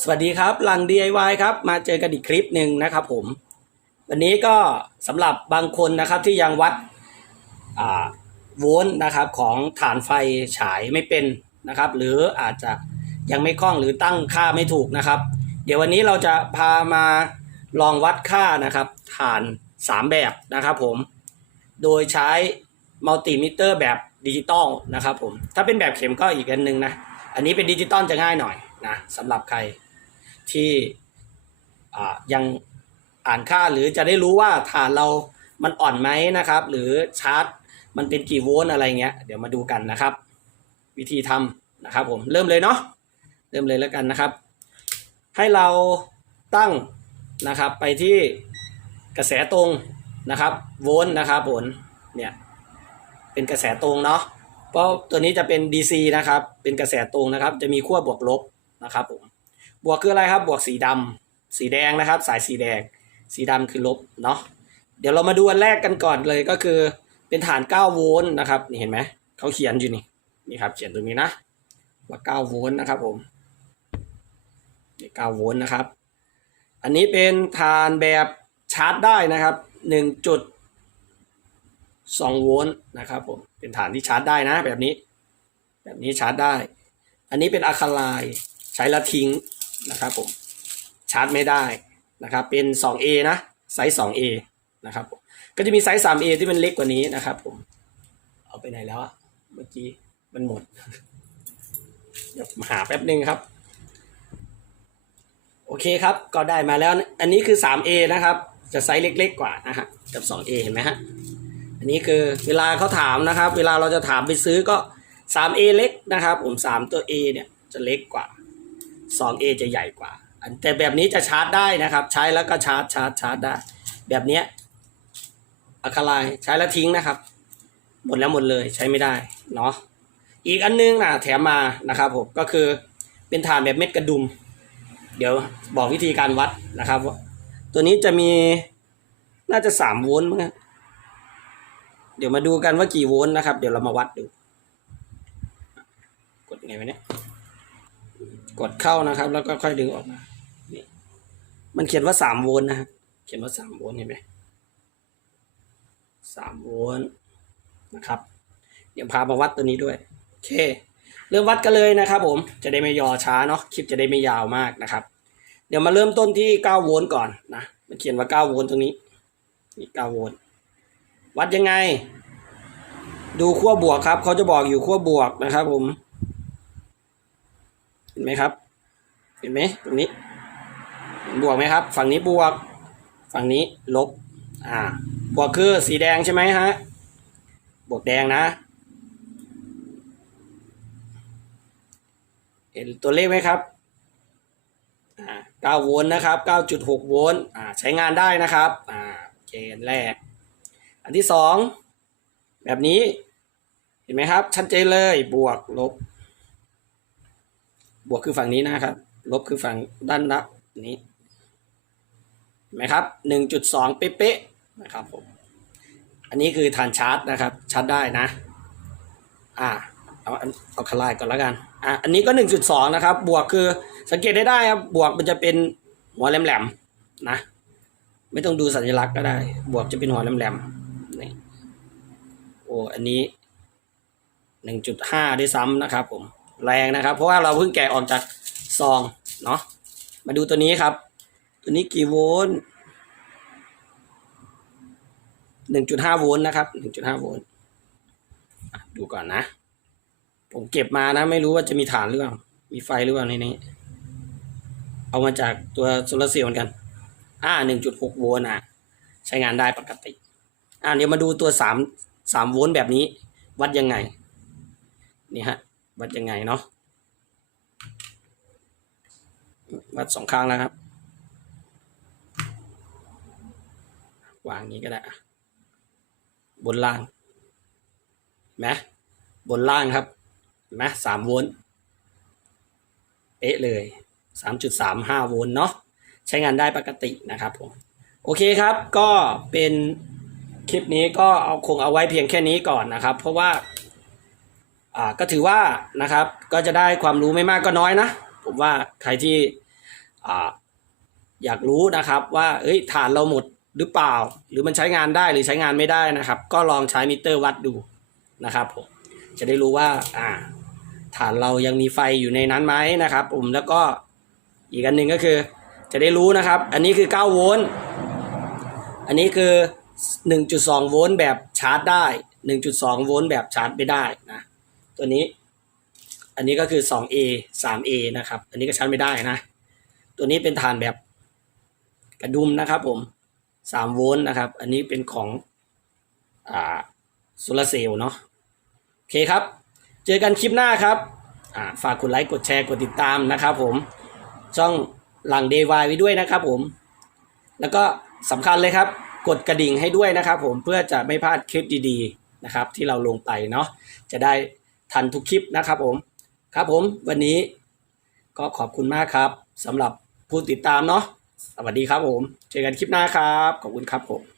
สวัสดีครับหลัง DIY ครับมาเจอกันอีกคลิปหนึ่งนะครับผม วันนี้ก็สำหรับบางคนนะครับที่ยังวัดโวลต์นะครับของฐานไฟฉายไม่เป็นนะครับ หรืออาจจะยังไม่คล่องหรือตั้งค่าไม่ถูกนะครับ เดี๋ยววันนี้เราจะพามาลองวัดค่านะครับฐาน 3 แบบนะครับผม โดยใช้มัลติมิเตอร์แบบดิจิตอลนะครับผมถ้าเป็นแบบเข็มก็อีกอันหนึงนะอันนี้เป็นดิจิตอลจะง่ายหน่อยนะสำหรับใคร ที่ยังอ่านค่าหรือจะได้รู้ว่าฐานเรามันอ่อนไหมนะครับ หรือชาร์จมันเป็นกี่โวลต์อะไรเงี้ยเดี๋ยวมาดูกันนะครับ วิธีทำนะครับผมเริ่มเลยเนาะเริ่มเลยแล้วกันนะครับ ให้เราตั้งนะครับไปที่กระแสตรงนะครับ โวลต์นะครับผมเนี่ยเป็นกระแสตรงเนาะเพราะตัวนี้จะเป็น DC นะครับ เป็นกระแสตรงนะครับ จะมีขั้วบวกลบนะครับผม บวกคืออะไรครับ บวกสีดำสีแดงนะครับ สายสีแดง สีดำคือลบเนาะเดี๋ยวเรามาดูอันแรกกันก่อนเลยก็คือ เป็นฐาน 9 โวลต์นะครับนี่เห็นไหมเขาเขียนอยู่นี่นี่ครับ เขียนตรงนี้นะว่า 9 โวลต์นะครับผมนี่9โวลต์นะครับ อันนี้เป็นฐานแบบชาร์จได้นะครับ1จุด2โวลต์นะครับผมเป็นฐานที่ชาร์จได้นะแบบนี้ แบบนี้ชาร์จได้ อันนี้เป็นอะคาไลใช้ละทิ้ง นะครับผมชาร์จไม่ได้นะครับเป็น 2A นะไซส์ 2A นะครับผมก็จะมีไซส์ 3A ที่มันเล็กกว่านี้นะครับผมเอาไปไหนแล้วอะเมื่อกี้มันหมดเดี๋ยวหาแป๊บหนึ่งครับ โอเคครับก็ได้มาแล้ว อันนี้คือ 3A นะครับ จะไซส์เล็ก ๆ กว่านะฮะกับ 2A เห็นไหมฮะอันนี้คือเวลาเขาถามนะครับ เวลาเราจะถามไปซื้อก็ 3A เล็กนะครับ ผม 3 ตัว A เนี่ยจะเล็กกว่า 2A จะใหญ่กว่าอันแต่แบบนี้จะชาร์จได้นะครับ ใช้แล้วก็ชาร์จชาร์จชาร์จได้ แบบเนี้ยอะคาไลน์ใช้แล้วทิ้งนะครับ หมดแล้วหมดเลยใช้ไม่ได้เนาะอีกอันนึงนะแถมมานะครับผมก็คือเป็นฐานแบบเม็ดกระดุม เดี๋ยวบอกวิธีการวัดนะครับว่าตัวนี้จะมีน่าจะสามโวลต์มั้งเดี๋ยวมาดูกันว่ากี่โวลต์นะครับ เดี๋ยวเรามาวัดดู กดไงวะเนี่ย กดเข้านะครับ แล้วก็ค่อยดึงออกมานี่มันเขียนว่าสามโวลต์นะฮะเขียนว่าสามโวลต์เห็นไหมสามโวลต์นะครับ เดี๋ยวพามาวัดตัวนี้ด้วยโอเค เริ่มวัดกันเลยนะครับ ผมจะได้ไม่ยอช้าเนาะคลิปจะได้ไม่ยาวมากนะครับ เดี๋ยวมาเริ่มต้นที่9โวลต์ก่อนนะมันเขียนว่า9โวลต์ตรงนี้นี่9โวลต์วัดยังไง ดูขั้วบวกครับ เขาจะบอกอยู่ขั้วบวกนะครับ ผม เห็นไหมครับ เห็นไหมตรงนี้ บวกไหมครับ ฝั่งนี้บวก ฝั่งนี้ลบ อ่า บวกคือสีแดงใช่ไหมฮะ บวกแดงนะ เห็นตัวเลขไหมครับอ่า9โวลต์นะครับ 9.6 โวลต์อ่าใช้งานได้นะครับอ่าเคอันแรก อันที่สองแบบนี้ เห็นไหมครับ ชัดเจนเลย บวก ลบ บวกคือฝั่งนี้นะครับ ลบคือฝั่งด้านละนี้เห็นไหมครับ1.2เป๊ะๆนะครับผมอันนี้คือฐานชาร์จนะครับชาร์จได้นะอ่าเอาอันเอาคลายก่อนแล้วกันอะอันนี้ก็1.2นะครับ บวกคือสังเกตได้ได้ครับบวกมันจะเป็นหัวแหลมๆนะไม่ต้องดูสัญลักษณ์ก็ได้ บวกจะเป็นหัวแหลมๆนี่โอ้อันนี้1.5ด้วยซ้ำนะครับผม แรงนะครับ เพราะว่าเราเพิ่งแกะออกจากซองเนาะมาดูตัวนี้ครับ ตัวนี้กี่โวลต์1.5โวลต์นะครับ1.5โวลต์ดูก่อนนะ ผมเก็บมานะ ไม่รู้ว่าจะมีฐานหรือเปล่า มีไฟหรือเปล่าในนี้ เอามาจากตัวโซลาร์เซลล์เหมือนกัน อ่า1.6โวลต์อะ ใช้งานได้ปกติ อ่าเดี๋ยวมาดูตัว3 3โวลต์แบบนี้ วัดยังไง นี่ฮะ วัดยังไงเนาะวัดสองข้างแล้วครับ วางอย่างนี้ก็ได้ บนล่างนไหมบนล่างครับเห็นไหมสามโวลต์เป๊ะเลยสามจุดสามห้าโวลต์เนาะใช้งานได้ปกตินะครับผม โอเคครับก็เป็นคลิปนี้ก็เอาคงเอาไว้เพียงแค่นี้ก่อนนะครับ เพราะว่า อ่าก็ถือว่านะครับก็จะได้ความรู้ไม่มากก็น้อยนะผมว่าใครที่อ่าอยากรู้นะครับว่าเอ้ยฐานเราหมดหรือเปล่า หรือมันใช้งานได้หรือใช้งานไม่ได้นะครับ ก็ลองใช้มิเตอร์วัดดูนะครับผมจะได้รู้ว่าอ่าฐานเรายังมีไฟอยู่ในนั้นไหมนะครับผมแล้วก็อีกอันหนึ่งก็คือ จะได้รู้นะครับ อันนี้คือ 9 โวลต์อันนี้คือ 1.2 โวลต์แบบชาร์จได้ 1.2 โวลต์แบบชาร์จไม่ได้ ตัวนี้ อันนี้ก็คือ 2A 3A นะครับ อันนี้ก็ชาร์จไม่ได้นะ ตัวนี้เป็นฐานแบบกระดุมนะครับผม 3 โวลต์นะครับ อันนี้เป็นของอ่าโซลาเซลล์เนาะโอเคครับ เจอกันคลิปหน้าครับฝากกดไลค์กดแชร์กดติดตามนะครับผม ช่องหลังเดวายไว้ด้วยนะครับผม แล้วก็สำคัญเลยครับ กดกระดิ่งให้ด้วยนะครับผมเพื่อจะไม่พลาดคลิปดีๆนะครับ ที่เราลงไปเนาะจะได้ ทันทุกคลิปนะครับผมครับผมวันนี้ก็ขอบคุณมากครับสำหรับผู้ติดตามเนาะสวัสดีครับผม เจอกันคลิปหน้าครับ ขอบคุณครับผม